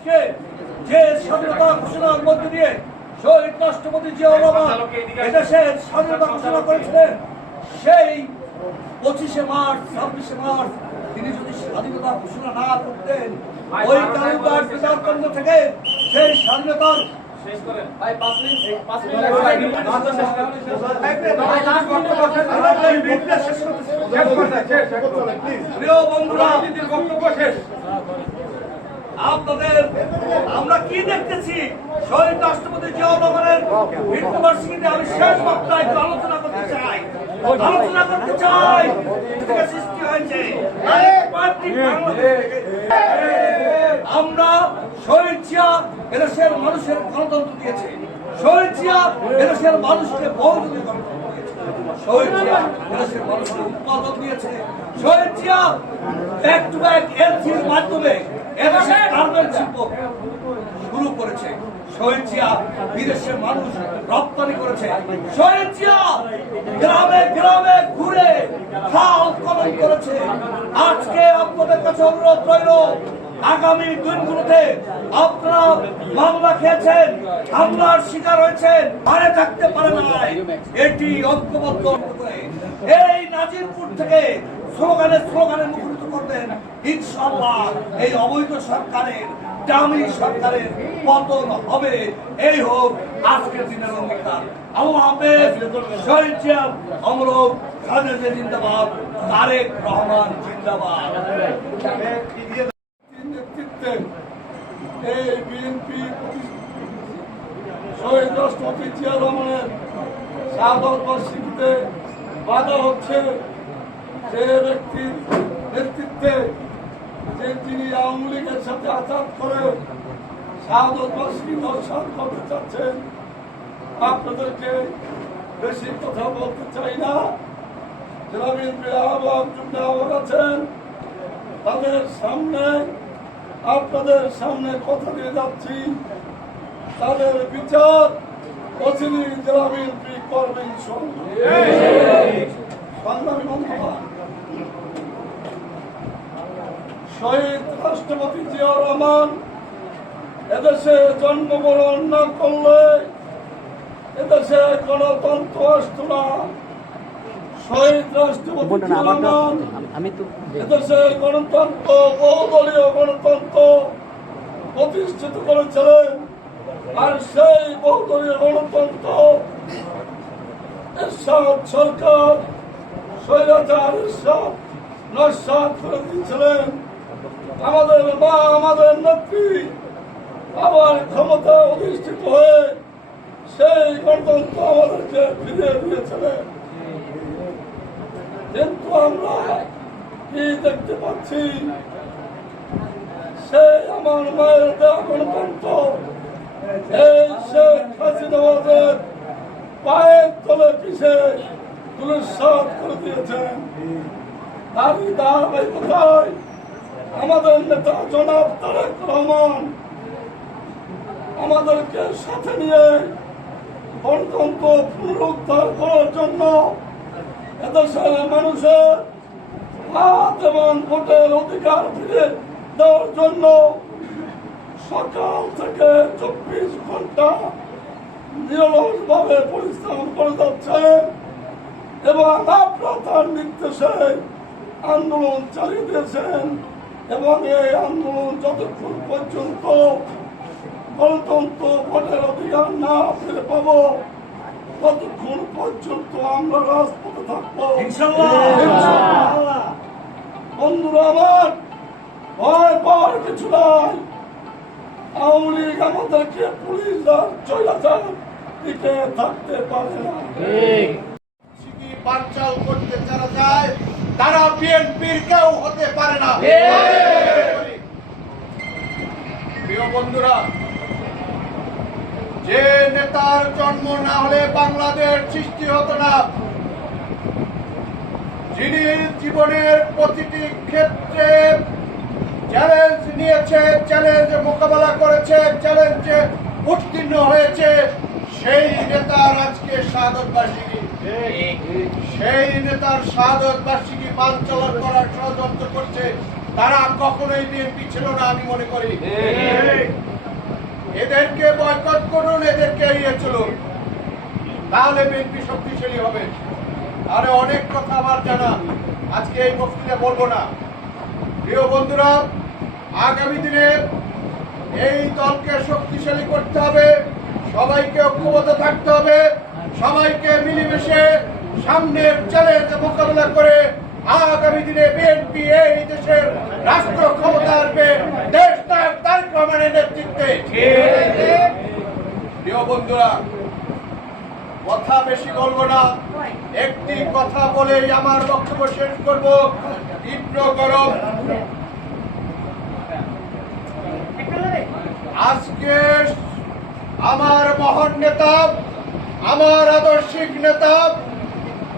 আজকে যে স্বাধীনতা ঘোষণার মধ্য দিয়ে শহীদ রাষ্ট্রপতি জিয়াউর রহমান এদেশের স্বাধীনতা ঘোষণা করেছিলেন, সেই 25শে মার্চ 26শে মার্চ তিনি যদি স্বাধীনতা ঘোষণা না করতেন, ওই কালুদার বিচারকেন্দ্র থেকে সেই স্বাধীনতার প্রিয় বন্ধুরা, আপনাদের আমরা কি দেখতেছি, শহীদ রাষ্ট্রপতি জিয়াউর রহমানের মৃত্যুবার্ষিকীতে আমি শেষ বক্তব্য একটু আলোচনা করতে চাই সৃষ্টি হয়েছে। আমরা শহীদ জিয়া এদেশের মানুষের গণতন্ত্র দিয়েছে, শহীদ জিয়া এদেশের মানুষকে বহুদলীয় গণতন্ত্র দিয়েছে, শহীদ জিয়া এদেশের মানুষকে উৎপাদন দিয়েছে, শহীদ জিয়া ব্যাক টু ব্যাক এলসির মাধ্যমে এদেশের গার্মেন্ট শিল্প শুরু করেছে, শহীদ জিয়া বিদেশের মানুষ রপ্তানি করেছে, শহীদ জিয়া গ্রামে গ্রামে ঘুরে খাল খনন করেছে। আজকে আপনাদের কাছে অনুরোধ রইল, আগামী দিনগুলোতে আপনারা মামলা খেয়েছেন, হামলার শিকার হয়েছেন, মারে থাকতে পারে নাই, এটি ঐক্যবদ্ধ করে এই নাজিরপুর থেকে স্লোগানে মুখরিত করবেন। ইনশাআল্লাহ এই অবৈধ সরকারের, দামি সরকারের পতন হবে। এই হোক আজকের দিনের অঙ্গীকার। আল্লাহ হাফেজ। শহীদ জিয়া অমর হোক, খালেদা জিন্দাবাদ, তারেক রহমান জিন্দাবাদ। নেতৃত্বে এই বিএনপি শহীদ রাষ্ট্রপতি জিয়া রহমানের শাহাদত বার্ষিকীতে বাধা হচ্ছে যে ব্যক্তির নেতৃত্বে, যে তিনি আওয়ামী লীগের সাথে আঘাত করে শাহাদত বার্ষিকী দর্শন করতে চাচ্ছেন। আপনাদেরকে বেশি কথা বলতে চাই না। যারা বিএনপির আহ্বায়ক যুগ্ম আহ্বায়ক আছেন, তাদের সামনে আপনাদের সামনে কথা দিয়ে যাচ্ছি, তাদের বিচার অচিরে জেলা বিএনপি করবেন। সংগ্রামী বন্ধুরা, শহীদ রাষ্ট্রপতি জিয়াউর রহমান এদেশে জন্মগ্রহণ না করলে এদেশে গণতন্ত্র আসত না। শহীদ রাষ্ট্রপতি জিয়াউর রহমান এদেশে গণতন্ত্র, বহুদলীয় গণতন্ত্র প্রতিষ্ঠিত করেছিলেন। আর সেই বহুদলীয় গণতন্ত্র এরশাদ সরকার স্বৈরাচার এরশাদ নস্যাৎ করে দিয়েছিলেন। আমাদের মা, আমাদের নেত্রী আবার ক্ষমতা অধিষ্ঠিত হয়ে সেই গণতন্ত্র আমাদেরকে ফিরিয়ে দিয়েছিলেন। কিন্তু আমরা কি দেখতে পাচ্ছি, সেই আমার মায়ের দেওয়া গণতন্ত্র এই শেখ হাসিনাবাদের পায়ের তলে পিছে ধূলিসাৎ করে দিয়েছেন। তারই ধারাবাহিকতায় আমাদের নেতা জনাব তারেক রহমান আমাদেরকে সাথে নিয়ে গণতন্ত্র পুনরুদ্ধার করার জন্য, এদেশের মানুষের হাত এবং ভোটের অধিকার ফিরে দেওয়ার জন্য সকাল থেকে 24 ঘন্টা নিরলসভাবে পরিশ্রম করে যাচ্ছেন এবং আপনারা তার নির্দেশে আন্দোলন চালিয়ে দিয়েছেন। এবং এই আন্দোলন যতক্ষণ পর্যন্ত গণতন্ত্র ভোটের অধিকার না ফিরে পাবো, ততক্ষণ পর্যন্ত আমরা রাজপথে থাকবো ইনশাআল্লাহ। বন্ধুরা আমার, ভয় পাওয়ার কিছু নাই। আওয়ামী লীগ আমাদেরকে পুলিশ চলাচল দিকে থাকতে পারে না। বানচাল করতে যারা যায় তারা বিএনপির কেউ হতে পারে না। প্রিয় বন্ধুরা, যে নেতার জন্ম না হলে বাংলাদেশ সৃষ্টি হতো না, যিনি জীবনের প্রতিটি ক্ষেত্রে চ্যালেঞ্জ নিয়েছে, চ্যালেঞ্জ মোকাবেলা করেছে, চ্যালেঞ্জে উত্তীর্ণ হয়েছে, সেই নেতার আজকে শাহাদত বার্ষিকী। সেই নেতার শাহাদত বার্ষিকী বানচাল করার ষড়যন্ত্র করছে তারা কখনোই বিএনপি ছিল না, আমি মনে করি। এদেরকে বয়কট করুন, এদেরকে এড়িয়ে চলুন, তাহলে বিএনপি শক্তিশালী হবে। আরে অনেক কথা আমার জানা, আজকে এই বক্তৃতা বলবো না। প্রিয় বন্ধুরা, আগামী দিনে এই দলকে শক্তিশালী করতে হবে, সবাইকে ঐক্যবদ্ধ থাকতে হবে, সবাইকে মিলেমিশে সামনের চ্যালেঞ্জ মোকাবেলা করে আগামী দিনে বিএনপি এই দেশের রাষ্ট্র ক্ষমতা আসবে দেশ নায়ক তারেক রহমানের নেতৃত্বে। প্রিয় বন্ধুরা, কথা বেশি বলবো না, একটি কথা বলেই আমার বক্তব্য শেষ করব। তীব্র গরম। আজকে আমার মহান নেতা, আমার আদর্শিক নেতা,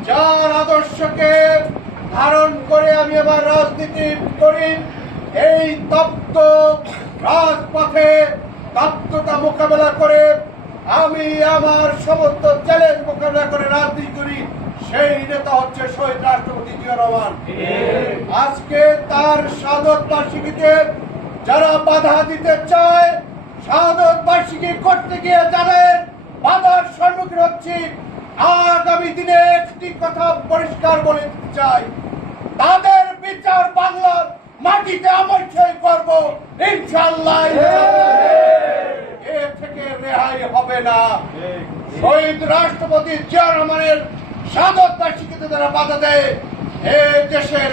যার আদর্শকে ধারণ করে আমি আমার রাজনীতি করি, এই তপ্ত রাজপথে তপ্ততা মোকাবেলা করে আমি আমার সমস্ত চ্যালেঞ্জ মোকাবেলা করে রাজনীতি করি, সেই নেতা হচ্ছে শহীদ রাষ্ট্রপতি জিয়া রহমান। আজকে তার শাহাদত বার্ষিকীতে যারা বাধা দিতে চায়, শাহাদত বার্ষিকী করতে গিয়ে যাদের বাধার সম্মুখীন হচ্ছি, আগামী দিনে একটি কথা পরিষ্কার বলে দিতে চাই, তাদের বিচার বাংলার মাটিতে অবশ্যই করব ইনশাআল্লাহ। এ থেকে রেহাই হবে না। শহীদ রাষ্ট্রপতি জিয়া রহমানের শাহাদত বার্ষিকীতে যারা বাধা দেয়, এই দেশের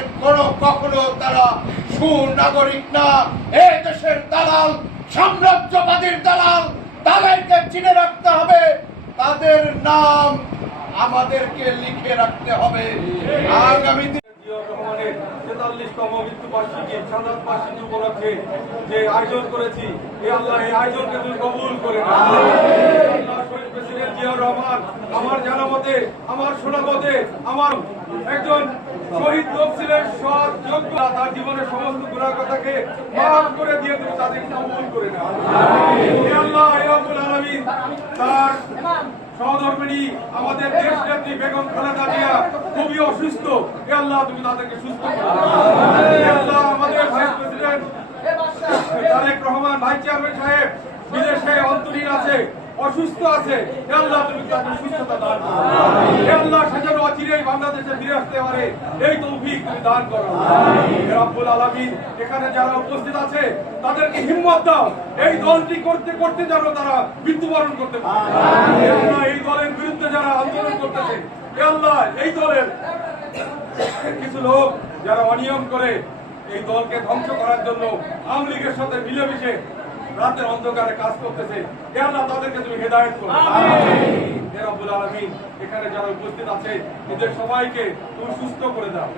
কখনো তারা সুনাগরিক না, এই দেশের দালাল, সাম্রাজ্যবাদীর দালাল, তাদেরকে চিনে রাখতে হবে, তাদের নাম আমাদেরকে লিখে রাখতে হবে। আগামী জিয়া রহমানের ৪৩তম মৃত্যুবার্ষিকী শাহাদত বার্ষিকী উপলক্ষে যে আয়োজন করেছি, এই আল্লাহ এই আয়োজনকে তুমি কবুল করে নাও। আল্লাহ শহীদ প্রেসিডেন্ট জিয়া রহমান আমার জানা মতে, আমার শোনা মতে, আমার একজন শহীদ লোক ছিলেন, সৎ, যোগ্য, তার জীবনের সমস্ত গুনাহ কথাকে মাফ করে দিয়ে তুমি তাদের কবুল করে নাও। হে আল্লাহ, হে রব্বুল আলামিন, তার সহধর্মিণী আমাদের দেশ নেত্রী বেগম খালেদা জিয়া খুবই অসুস্থ, হে আল্লাহ তুমি তাদেরকে সুস্থ করো। হে আল্লাহ, আমাদের vice president Tarique Rahman vice chairman সাহেব বিদেশে অন্তরীণ আছে, অসুস্থ আছে, হে আল্লাহ তুমি তাকে সুস্থতা দান করো। হে আল্লাহ, সে যেন অচিরেই বাংলাদেশে ফিরে আসতে পারে, এই তৌফিক তুমি দান করো। হে রব্বুল আলামিন, এখানে যারা উপস্থিত আছে তাদেরকে হিম্মত দাও, এই দলটি করতে করতে যেন তারা মৃত্যুবরণ করতে পারে। হে আল্লাহ, এই দলের বিরুদ্ধে যারা আন্দোলন করতেছে, হে আল্লাহ, এই দলের কিছু লোক যারা অনিয়ম করে এই দলকে ধ্বংস করার জন্য আওয়ামী লীগের সাথে মিলেমিশে রাতের অন্ধকারে কাজ করতেছে, হে আল্লাহ তাদেরকে তুমি হেদায়েত করো। হে রব্বুল আলামিন, এখানে যারা উপস্থিত আছে এদের সবাইকে তুমি সুস্থ করে দাও।